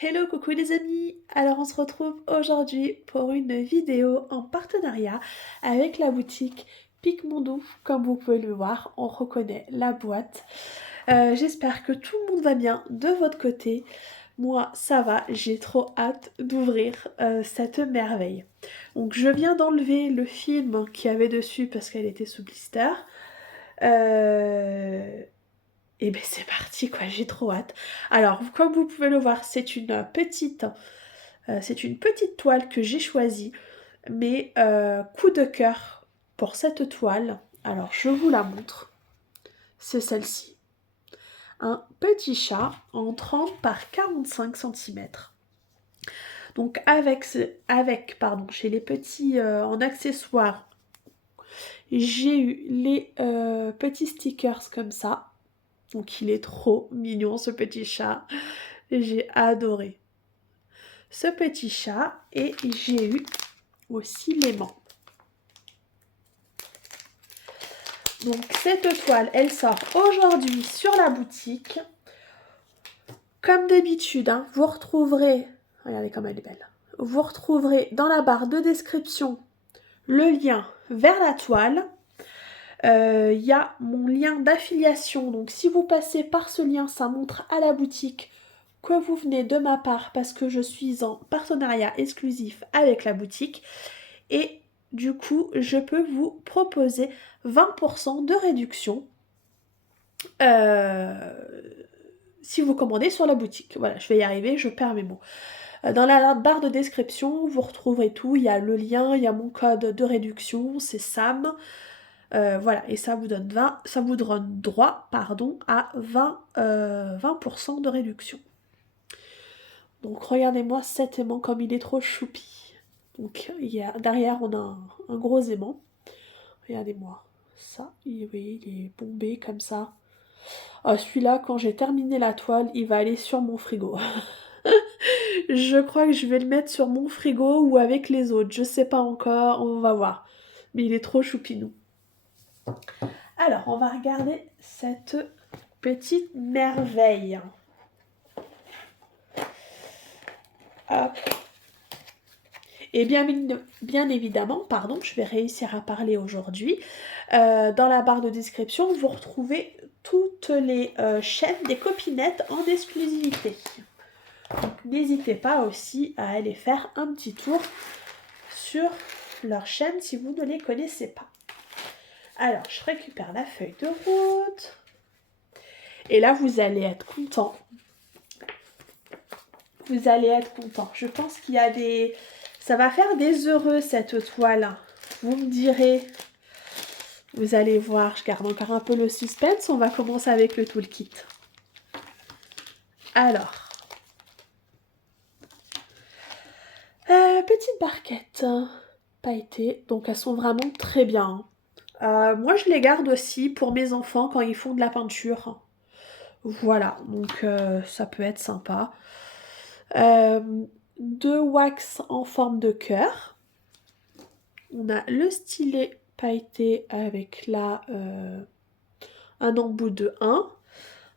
Hello, coucou les amis! Alors on se retrouve aujourd'hui pour une vidéo en partenariat avec la boutique Picmondou. Comme vous pouvez le voir, on reconnaît la boîte. J'espère que tout le monde va bien de votre côté. Moi, ça va, j'ai trop hâte d'ouvrir cette merveille. Donc je viens d'enlever le film qu'il y avait dessus parce qu'elle était sous blister. Et ben c'est parti quoi, j'ai trop hâte. Alors, comme vous pouvez le voir, c'est une petite toile que j'ai choisie, mais coup de cœur pour cette toile. Alors, je vous la montre. C'est celle-ci. Un petit chat en 30 par 45 cm. Donc chez les petits en accessoires, j'ai eu les petits stickers comme ça. Donc il est trop mignon ce petit chat. J'ai adoré ce petit chat et j'ai eu aussi l'aimant. Donc cette toile, elle sort aujourd'hui sur la boutique. Comme d'habitude, hein, vous retrouverez, regardez comme elle est belle, vous retrouverez dans la barre de description le lien vers la toile. Il y a mon lien d'affiliation, donc si vous passez par ce lien, ça montre à la boutique que vous venez de ma part parce que je suis en partenariat exclusif avec la boutique et du coup je peux vous proposer 20% de réduction si vous commandez sur la boutique. Voilà, je vais y arriver, je perds mes mots. Dans la barre de description, vous retrouverez tout, il y a le lien, il y a mon code de réduction, c'est SAM. Voilà, et ça vous donne droit à 20% de réduction. Donc regardez-moi cet aimant comme il est trop choupi. Donc derrière on a un gros aimant. Regardez-moi ça, il est bombé comme ça. Celui-là, quand j'ai terminé la toile, il va aller sur mon frigo. Je crois que je vais le mettre sur mon frigo ou avec les autres. Je sais pas encore, on va voir. Mais il est trop choupinou. Alors, on va regarder cette petite merveille. Hop. Et bien évidemment, pardon, je vais réussir à parler aujourd'hui. Dans la barre de description, vous retrouvez toutes les chaînes des copinettes en exclusivité. Donc n'hésitez pas aussi à aller faire un petit tour sur leur chaîne si vous ne les connaissez pas. Alors, je récupère la feuille de route. Et là, vous allez être content. Vous allez être content. Je pense qu'il y a des... Ça va faire des heureux, cette toile. Vous me direz. Vous allez voir, je garde encore un peu le suspense. On va commencer avec le toolkit. Alors. Petite barquette pailletée. Donc, elles sont vraiment très bien. Moi, je les garde aussi pour mes enfants quand ils font de la peinture. Voilà, donc ça peut être sympa. 2 wax en forme de cœur. On a le stylet pailleté avec un embout de 1.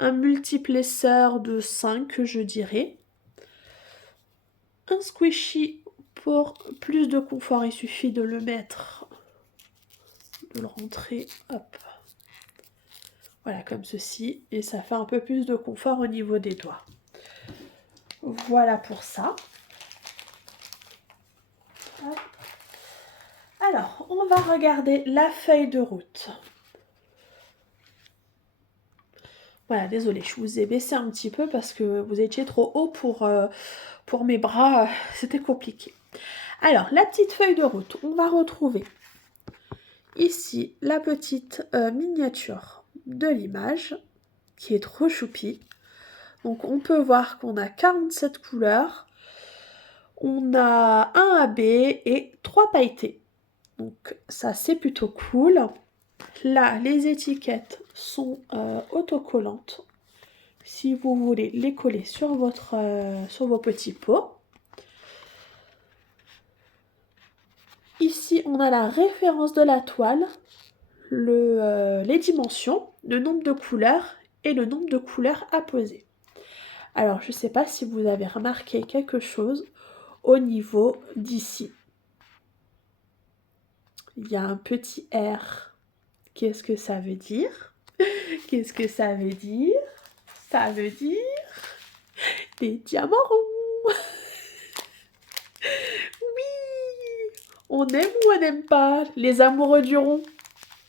Un multiplesseur de 5, je dirais. Un squishy pour plus de confort. Il suffit de le mettre, de le rentrer, hop. Voilà, comme ceci. Et ça fait un peu plus de confort au niveau des doigts. Voilà pour ça. Hop. Alors, on va regarder la feuille de route. Voilà, désolée, je vous ai baissé un petit peu parce que vous étiez trop haut pour mes bras. C'était compliqué. Alors, la petite feuille de route, on va retrouver ici la petite miniature de l'image qui est trop choupie. Donc, on peut voir qu'on a 47 couleurs. On a un AB et 3 pailletés. Donc, ça, c'est plutôt cool. Là, les étiquettes sont autocollantes. Si vous voulez les coller sur vos petits pots. Ici, on a la référence de la toile, les dimensions, le nombre de couleurs et le nombre de couleurs à poser. Alors, je ne sais pas si vous avez remarqué quelque chose au niveau d'ici. Il y a un petit R. Qu'est-ce que ça veut dire? Qu'est-ce que ça veut dire? Ça veut dire des diamants ronds. Oui! On aime ou on n'aime pas les amoureux du rond?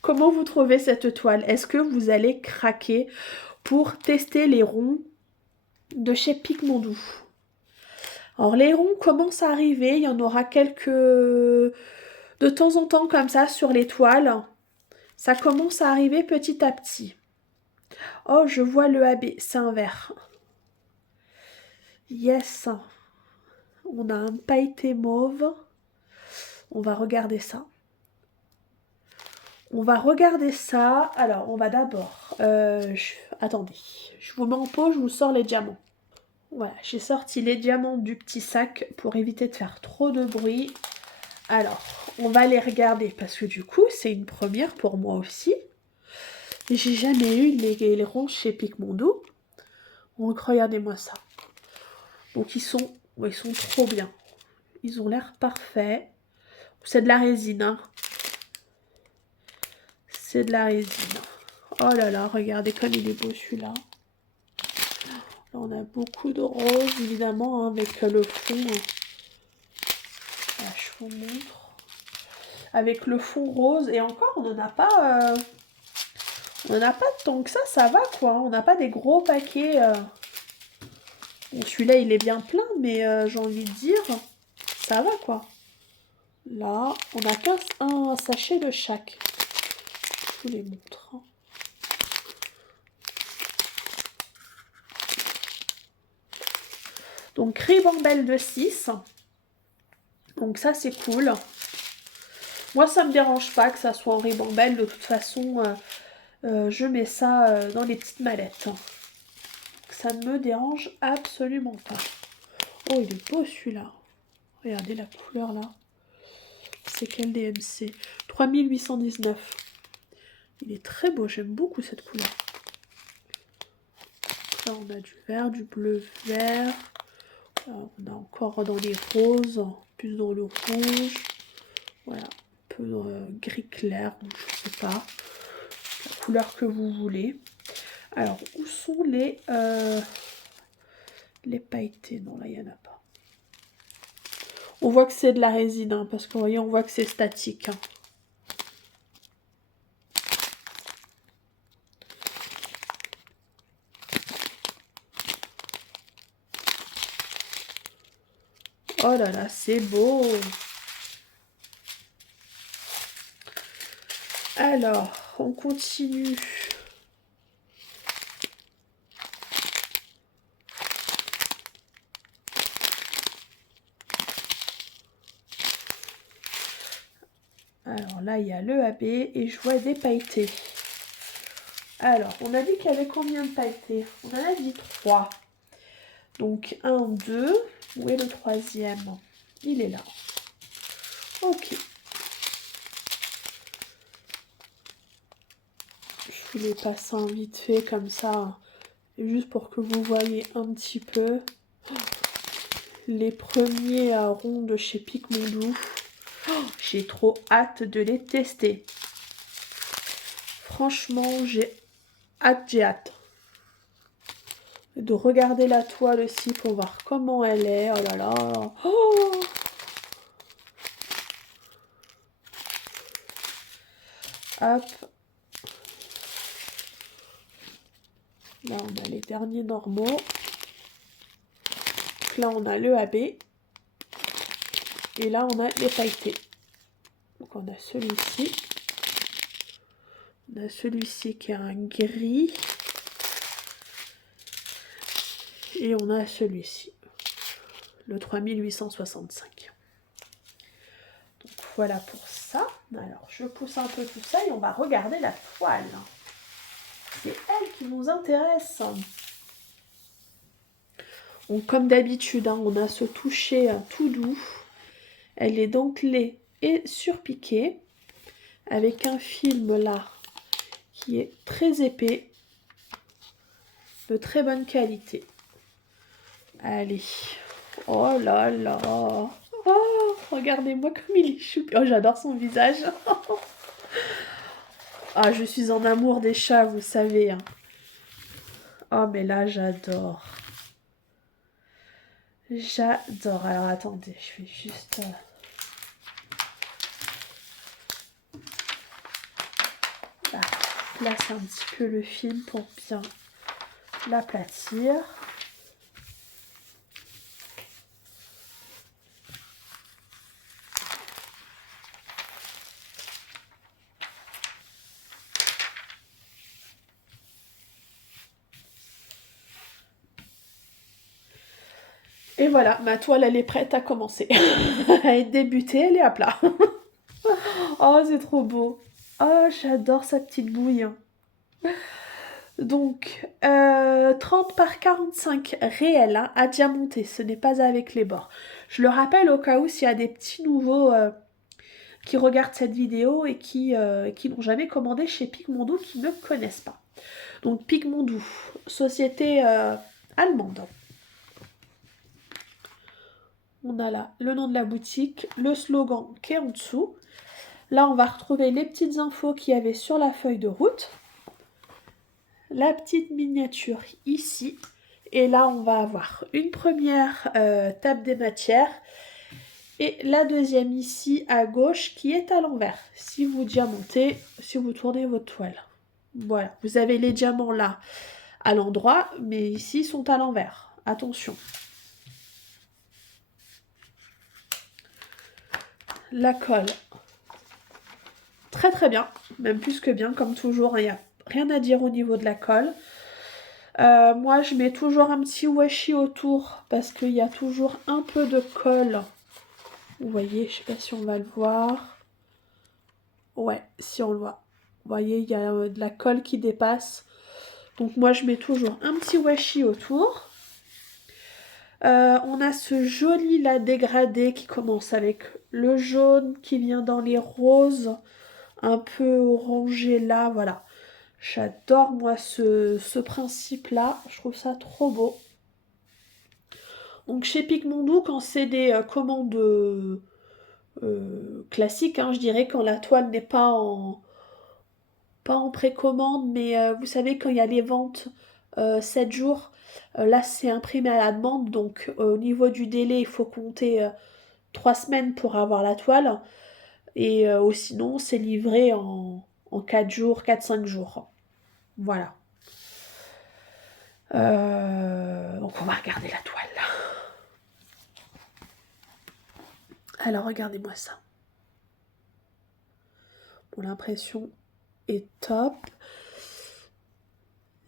Comment vous trouvez cette toile? Est-ce que vous allez craquer pour tester les ronds de chez Picmondou? Alors les ronds commencent à arriver, il y en aura quelques de temps en temps comme ça sur les toiles. Ça commence à arriver petit à petit. Oh, je vois le AB, c'est un vert. Yes. On a un pailleté mauve. On va regarder ça. On va regarder ça. Alors, on va d'abord... Attendez, je vous mets en pause, je vous sors les diamants. Voilà, j'ai sorti les diamants du petit sac pour éviter de faire trop de bruit. Alors, on va les regarder parce que du coup, c'est une première pour moi aussi. J'ai jamais eu les ronds chez Picmondou. Donc, regardez-moi ça. Donc, ils sont trop bien. Ils ont l'air parfaits. C'est de la résine, hein. C'est de la résine. Oh là là, regardez comme il est beau celui-là. Là, on a beaucoup de rose, évidemment, hein, avec le fond. Là, je vous montre. Avec le fond rose. Et encore, on n'en a pas... on n'en a pas tant que ça va, quoi. On n'a pas des gros paquets. Bon, celui-là, il est bien plein, mais j'ai envie de dire, ça va, quoi. Là, on a un sachet de chaque. Je vous les montre. Hein. Donc, ribambelle de 6. Donc ça, c'est cool. Moi, ça me dérange pas que ça soit en ribambelle. De toute façon, je mets ça dans les petites mallettes. Ça ne me dérange absolument pas. Oh, il est beau celui-là. Regardez la couleur là. C'est quel DMC? 3819. Il est très beau, j'aime beaucoup cette couleur. Là, on a du vert, du bleu vert. Là, on a encore dans les roses, plus dans le rouge. Voilà, un peu gris clair, je sais pas. La couleur que vous voulez. Alors, où sont les pailletés? Non, là, il n'y en a pas. On voit que c'est de la résine, hein, parce que vous voyez, on voit que c'est statique. Hein. Oh là là, c'est beau. Alors, on continue. Alors là, il y a le AB et je vois des pailletés. Alors, on a dit qu'il y avait combien de pailletés? On en a dit 3. Donc, 1, 2. Où est le troisième? Il est là. Ok. Je vous les passe en vite fait comme ça. Juste pour que vous voyez un petit peu les premiers ronds de chez Picmondou. J'ai trop hâte de les tester. Franchement, j'ai hâte. De regarder la toile aussi pour voir comment elle est. Oh là là. Oh, hop. Là, on a les derniers normaux. Donc là, on a le AB. Et là, on a les pailletés. Donc, on a celui-ci. On a celui-ci qui est un gris. Et on a celui-ci. Le 3865. Donc, voilà pour ça. Alors, je pousse un peu tout ça et on va regarder la toile. C'est elle qui nous intéresse. Donc, comme d'habitude, hein, on a ce toucher tout doux. Elle est dentelée et surpiquée. Avec un film là qui est très épais. De très bonne qualité. Allez. Oh là là. Oh, regardez-moi comme il est choupi. Oh, j'adore son visage. Ah, je suis en amour des chats, vous savez, hein. Oh, mais là, j'adore. J'adore. Alors, attendez, je vais juste... Là, place un petit peu le film pour bien l'aplatir. Et voilà, ma toile, elle est prête à commencer. Elle est débutée, elle est à plat. Oh, c'est trop beau. Oh, j'adore sa petite bouille. Donc, 30 par 45 réel, hein, à diamanter, ce n'est pas avec les bords. Je le rappelle au cas où s'il y a des petits nouveaux qui regardent cette vidéo et qui n'ont jamais commandé chez Pigmondou, qui ne connaissent pas. Donc Pigmondou, société allemande. On a là le nom de la boutique, le slogan qui est en dessous. Là, on va retrouver les petites infos qu'il y avait sur la feuille de route. La petite miniature ici. Et là, on va avoir une première table des matières. Et la deuxième ici à gauche qui est à l'envers. Si vous diamantez, si vous tournez votre toile. Voilà, vous avez les diamants là à l'endroit, mais ici ils sont à l'envers. Attention. La colle. Très très bien, même plus que bien, comme toujours, il n'y a rien à dire au niveau de la colle. Moi je mets toujours un petit washi autour parce qu'il y a toujours un peu de colle. Vous voyez, je ne sais pas si on va le voir. Ouais, si on le voit. Vous voyez, il y a de la colle qui dépasse. Donc moi je mets toujours un petit washi autour. On a ce joli là dégradé qui commence avec le jaune qui vient dans les roses, un peu orangé là, voilà. J'adore moi ce principe là, je trouve ça trop beau. Donc chez Pigmondou, quand c'est des commandes classiques, hein, je dirais quand la toile n'est pas en précommande, mais vous savez quand il y a les ventes 7 jours, là c'est imprimé à la demande, donc au niveau du délai il faut compter 3 semaines pour avoir la toile, et sinon c'est livré en 4 jours, 4-5 jours. Voilà. Donc on va regarder la toile. Alors regardez-moi ça. Bon, l'impression est top.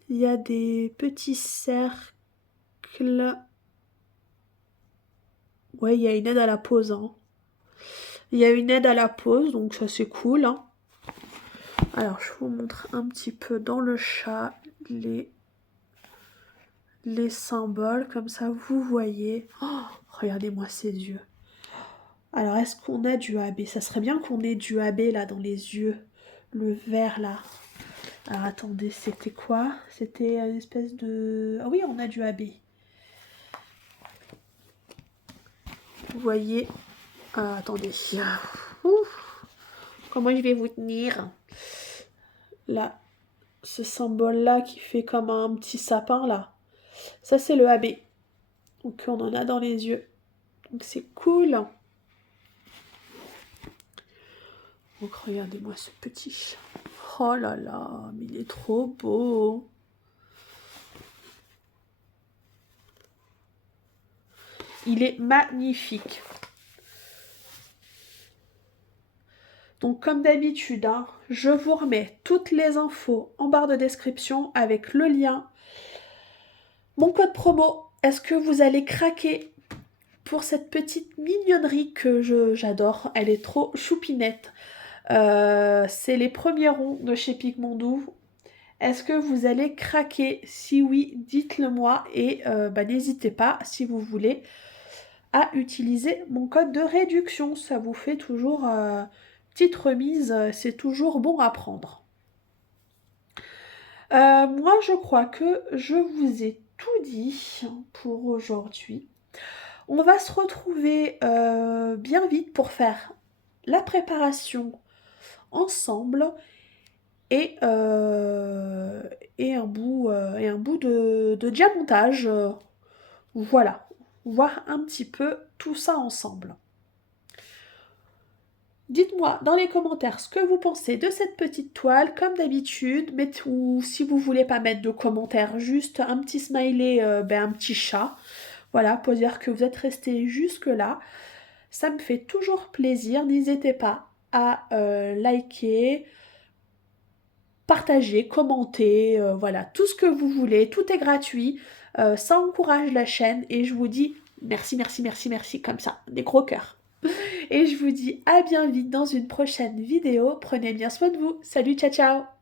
Il y a des petits cercles. Ouais, il y a une aide à la pose, hein. Il y a une aide à la pose, donc ça c'est cool, hein. Alors je vous montre un petit peu dans le chat les symboles, comme ça vous voyez. Oh, regardez-moi ces yeux. Alors est-ce qu'on a du AB? Ça serait bien qu'on ait du AB là dans les yeux. Le vert là. Alors attendez, c'était quoi? C'était une espèce de... Ah oui, on a du AB. Vous voyez... Ah, attendez. Ouf. Comment je vais vous tenir? Là, ce symbole-là qui fait comme un petit sapin, là. Ça, c'est le AB. Donc, on en a dans les yeux. Donc, c'est cool. Donc, regardez-moi ce petit chat. Oh là là, mais il est trop beau. Il est magnifique. Donc comme d'habitude, hein, je vous remets toutes les infos en barre de description avec le lien. Mon code promo, est-ce que vous allez craquer pour cette petite mignonnerie que j'adore? Elle est trop choupinette. C'est les premiers ronds de chez Pigmondou. Est-ce que vous allez craquer? Si oui, dites-le moi et n'hésitez pas si vous voulez à utiliser mon code de réduction. Ça vous fait toujours petite remise, c'est toujours bon à prendre. Moi, je crois que je vous ai tout dit pour aujourd'hui. On va se retrouver bien vite pour faire la préparation ensemble et, euh, et un bout de diamontage. Voilà, voir un petit peu tout ça ensemble. Dites-moi dans les commentaires ce que vous pensez de cette petite toile, comme d'habitude, ou si vous voulez pas mettre de commentaires, juste un petit smiley, un petit chat, voilà, pour dire que vous êtes resté jusque là. Ça me fait toujours plaisir, n'hésitez pas à liker, partager, commenter, voilà, tout ce que vous voulez, tout est gratuit, ça encourage la chaîne et je vous dis merci, merci, merci, merci, comme ça, des gros cœurs. Et je vous dis à bien vite dans une prochaine vidéo. Prenez bien soin de vous. Salut, ciao, ciao!